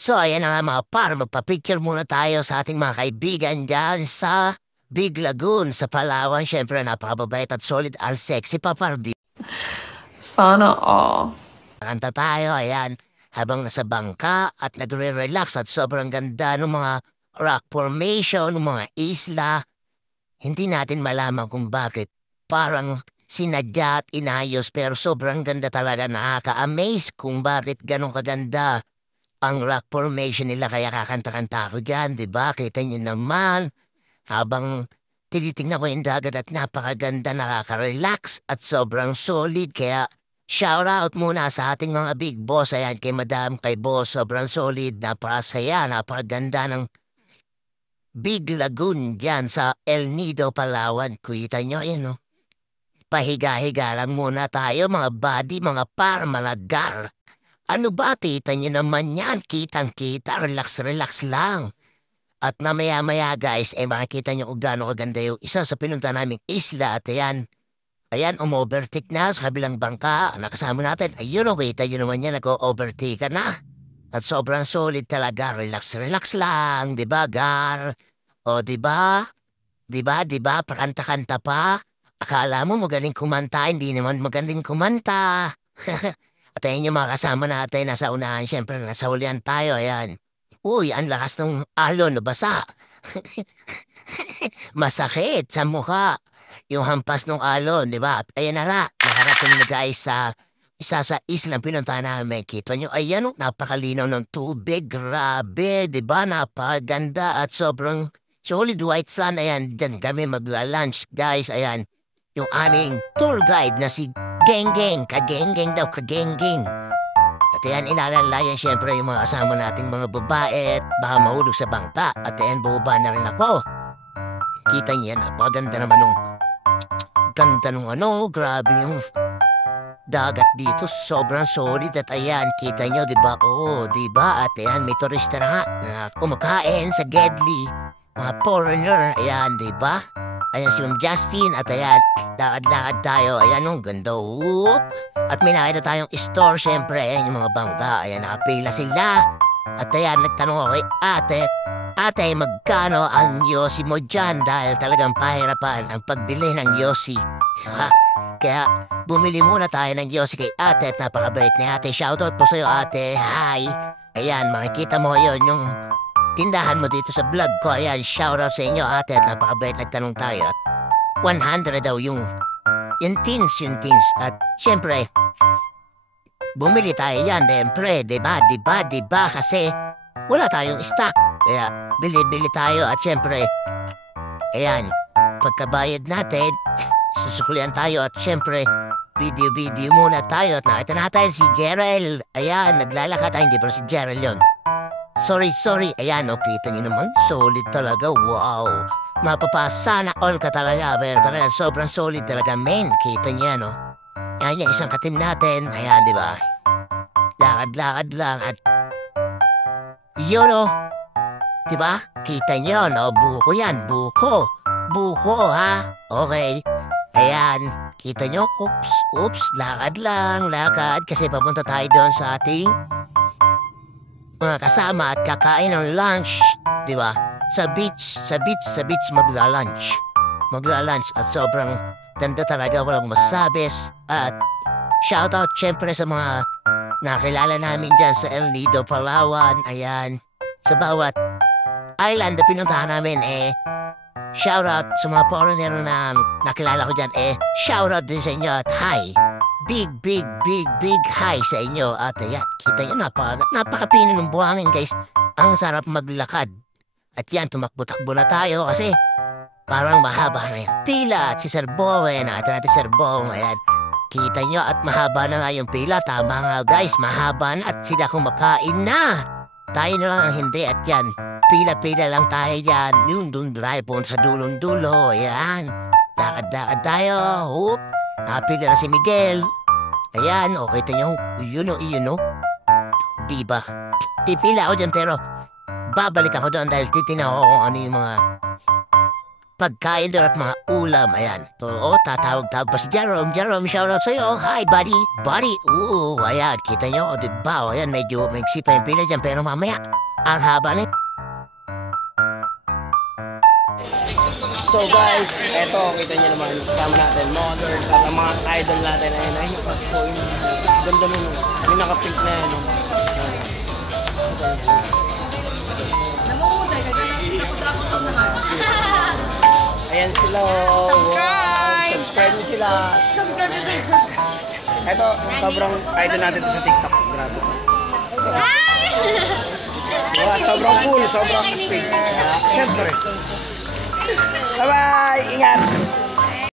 So, ayan na nga mga par, magpa-picture muna tayo sa ating mga kaibigan dyan sa Big Lagoon sa Palawan. Siyempre, napakababait at solid at sexy pa par. Di Sana all. kanta tayo, ayan, habang nasa bangka at nagre-relax at sobrang ganda ng mga rock formation, ng mga isla. Hindi natin malaman kung bakit. Parang sinadya at inayos pero sobrang ganda talaga. Nakaka-amaze kung bakit ganun kaganda ang rock formation nila kaya kakanta-kanta ako dyan, di ba? Kita niyo naman, habang tinitingnan ko yung dagat at napakaganda, nakaka-relax at sobrang solid. Kaya shout out muna sa ating mga big boss. Ayan, kay madam, kay boss, sobrang solid, napakasaya, napakaganda ng Big Lagoon dyan sa El Nido, Palawan. Kita nyo, yun, no? Pahiga-higa lang muna tayo, mga buddy, mga par, mga gar. Ano ba, tita nyo naman yan? Kitang-kita, relax-relax lang. At mamaya-maya guys, makikita nyo kung gaano kaganda yung isa sa pinunta naming isla at ayan. Ayan, umovertake na sa kabilang bangka. Nakasama natin, ayun o, kita nyo naman yan, nag-overtake ka na. At sobrang solid talaga, relax-relax lang, di ba, gar? O, di ba? Di ba, pakanta-kanta pa? Akala mo magaling kumanta, hindi naman magaling kumanta. At ayun yung mga kasama natin, nasa unahan, syempre nasa hulihan tayo, ayan. Uy, ang lakas ng alon, nabasa. Masakit sa mukha. Yung hampas ng alon, di ba? At ayan na nga, nakarating na guys sa isa sa islang pinuntahan namin. Kita nyo, ayan o, napakalinaw ng tubig. Grabe, di ba? Napaganda at sobrang solid white sun. Ayan, dyan kami magla-lunch, guys. Ayan, yung aming tour guide na si Geng Geng. Ka-Geng Geng daw, ka-Geng Geng. At ayan, inalalayan siyempre yung mga kasama nating mga babae at baka mahulog sa bangka. At ayan, bubaba na rin ako. Kita niya, napaganda naman nung ganda nung grabe yung dagat dito. Sobrang solid at ayan, kita nyo, di ba? Oo, di ba? At ayan, may turista na nga na kumakain sa Gedli. Mga foreigner, ayan, di ba? Ayan si Ma'am Justin at ayan, lakad-lakad tayo. Ayan, ang ganda. Whoop! At may nakita tayong store, syempre. Ayan yung mga bangka. Ayan, nakapila sila. At ayan, nagtanong ako kay ate, ate, magkano ang yosi mo dyan? Dahil talagang pahirapan ang pagbili ng yosi. Ha? Kaya bumili muna tayo ng yosi kay ate at napakabait ni ate. Shoutout po sa'yo ate. Hi! Ayan, makikita mo yon yung tindahan mo dito sa vlog ko. Ayan, shoutout sa inyo ate at napakabait. Nagtanong tayo at 100 daw yung teens. At syempre, bumili tayo yan, syempre, diba, kasi wala tayong stock. Kaya, bili-bili tayo at syempre, ayan, pagkabayad natin, susuklian tayo at syempre, video muna tayo at nakita natin si Gerald. Ayan, naglalakad. Ay, hindi pero si Gerald yon. Sorry, ayan, kita niyo naman, solid talaga, wow. Mapapasana all ka talaga, pero talaga sobrang solid talaga, men. Kita niya, no? Ayan yung isang katim natin, ayan, di ba? Lakad-lakad lang at yun, no? Di ba? Kita niyo, no? Buko yan, buko. Buko, ha? Okay. Ayan, kita niyo, oops, lakad lang, lakad. Kasi papunta tayo doon sa ating mga kasama at kakain ng lunch, di ba? Sa beach magla-lunch. Magla-lunch at sobrang ganda talaga, walang masabes. At shoutout syempre sa mga nakilala namin dyan sa El Nido, Palawan. Ayan, sa bawat island na pinuntahan namin, shoutout sa mga foreigner na nakilala ko dyan, shoutout din sa inyo at hi. Big hi sa inyo. At ayan, kita nyo, napakapino ng buhangin guys. Ang sarap maglakad. At yan, tumakbo-takbo na tayo kasi parang mahaba na yung pila. At si Sir Bowen, nakita natin Sir Bowen, ayan. Kita nyo at mahaba na nga yung pila. Tama nga guys, mahaba na at sila kumakain na. Tayo na lang ang hindi at yan. Pila-pila lang tayo dyan. Yun, dun drive po sa dulong-dulo. Ayan, lakad-lakad tayo. Hoop, nakapila na si Miguel. Ayan, okay ito nyo. Yun o. Diba? Pipila ako dyan pero babalik ako doon dahil titignan ko kung ano yung mga pagkain doon at mga ulam. Ayan. Oo, tatawag-tawag pa si Jerome. Jerome, shoutout sa'yo. Hi, buddy. Buddy. Ayan. Kita nyo, diba? O, ayan, medyo may pa yung pila dyan. Pero mamaya, ang haba na. So guys, eto, kita nyo naman, kasama natin, models at ang mga idol natin. Ayun, ayun yung Pasko, yung ganda nun, yung naka-pink na yan. Ayan sila, wow, subscribe nyo sila. Eto, sobrang idol natin to sa TikTok, grabe to. Diba, sobrang cool, sobrang astig. Siyempre. Bye-bye! Ingat!